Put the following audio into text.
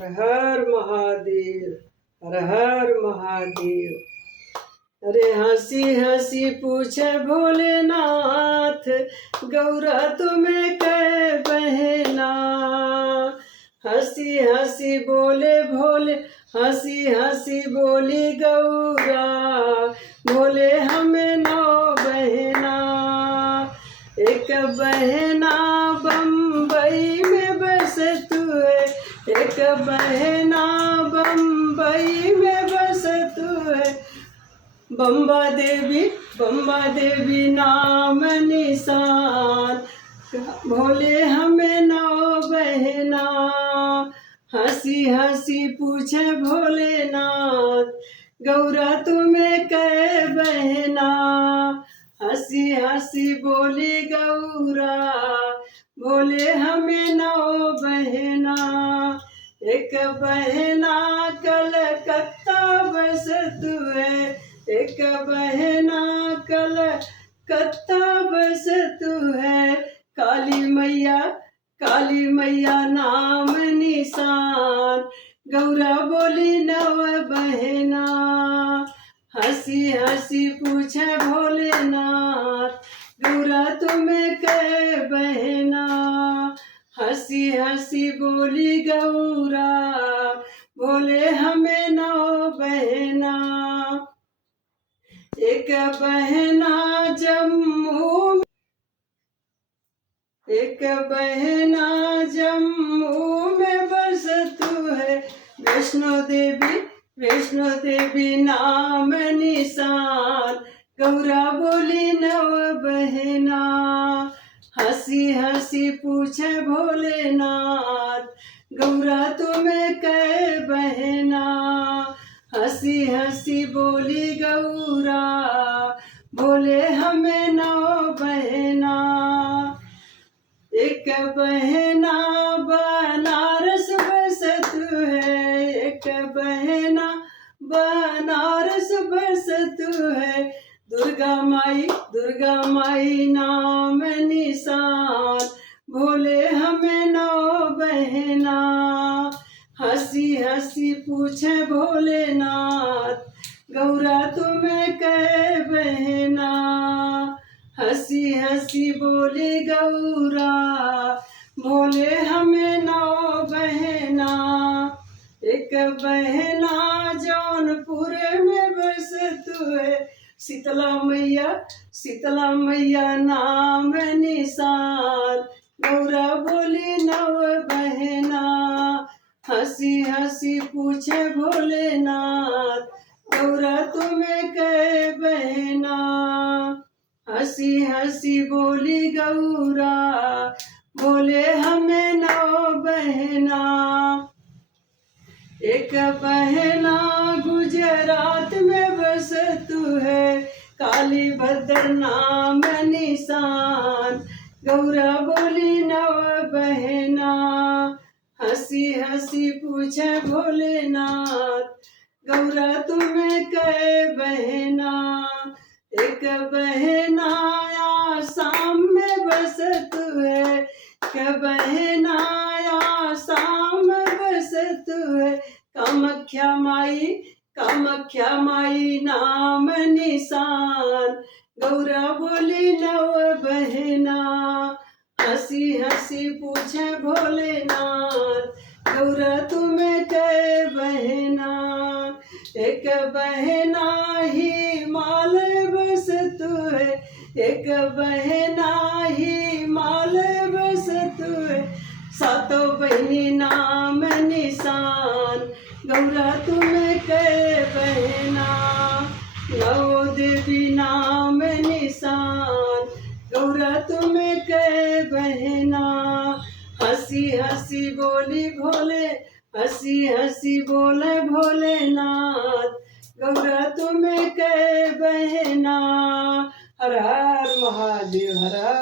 हर हर महादेव, हर हर महादेव। अरे हंसी हंसी पूछे भोलेनाथ, गौरा तुम्हें कै बहना। हंसी हंसी बोले भोले, हंसी हंसी बोली गौरा, बोले हमें 9 बहना। एक बहना बम्बई में बसे तू है, एक बहना बम्बई में बसे तू है। बम्बा देवी नाम निशान, भोले हमें 9 बहना। हंसी हंसी पूछे भोलेनाथ, गौरा तुम्हें कै बहना। हंसी हंसी बोली गौरा, बोले हमें 9 बहना। एक बहना कलकत्ता बस तू है, एक बहना कलकत्ता बस तू है। काली मैया नाम निशान, गौरा बोली 9 बहना। हंसी हंसी पूछे भोलेनाथ, गौरा तुम्हें कै बहना। हंसी हंसी बोली गौरा, बोले हमें 9 बहना। एक बहना जम्मू, एक बहना जम्मू में बस तू है। वैष्णो देवी नाम निशान, गौरा बोली 9 बहना। हंसी हंसी पूछे भोलेनाथ, गौरा तुम्हें कै बहना। हंसी हंसी बोली गौरा, बोले हमें 9 बहना। एक बहना बनारस बस तू है, एक बहना बनारस बस तू है। दुर्गा माई नाम निशान, भोले हमें 9 बहना। हंसी हंसी पूछे भोलेनाथ, गौरा तुम्हें कै बहना। हंसी हंसी बोली गौरा, बोले हमें 9 बहना। एक बहना जौनपुर में बस तू है, शीतला मैया नाम निशान, गौरा बोली 9 बहना। हंसी हंसी पूछे भोलेनाथ, गौरा तुम्हें कै बहना। हंसी हंसी बोली गौरा, बोले हमें 9 बहना। एक बहना गुजरात में बस तू है, काली भद्र नाम निशान, गौरा बोली 9 बहना। हंसी हंसी पूछे भोलेनाथ, गौरा तुम्हें कै बहना। एक बहना आसाम में बस तू है, एक बहना आसाम में बस तू है। कामाख्या माई नाम निशान, गौरा बोली 9 बहना। हंसी हंसी पूछे भोलेनाथ, गौरा तुम्हें कै बहना। एक बहना हिमालय बस तू है, एक बहना हिमालय बस तू है। 7 बहनी नाम निशान, गौरा तुम्हें कै बहना। 9 देवी नाम निशान, गौरा तुम्हें कै बहना। हंसी हंसी बोली भोलेनाथ, गौरा तुम्हें कै बहना। हर हर महादेव, हर हर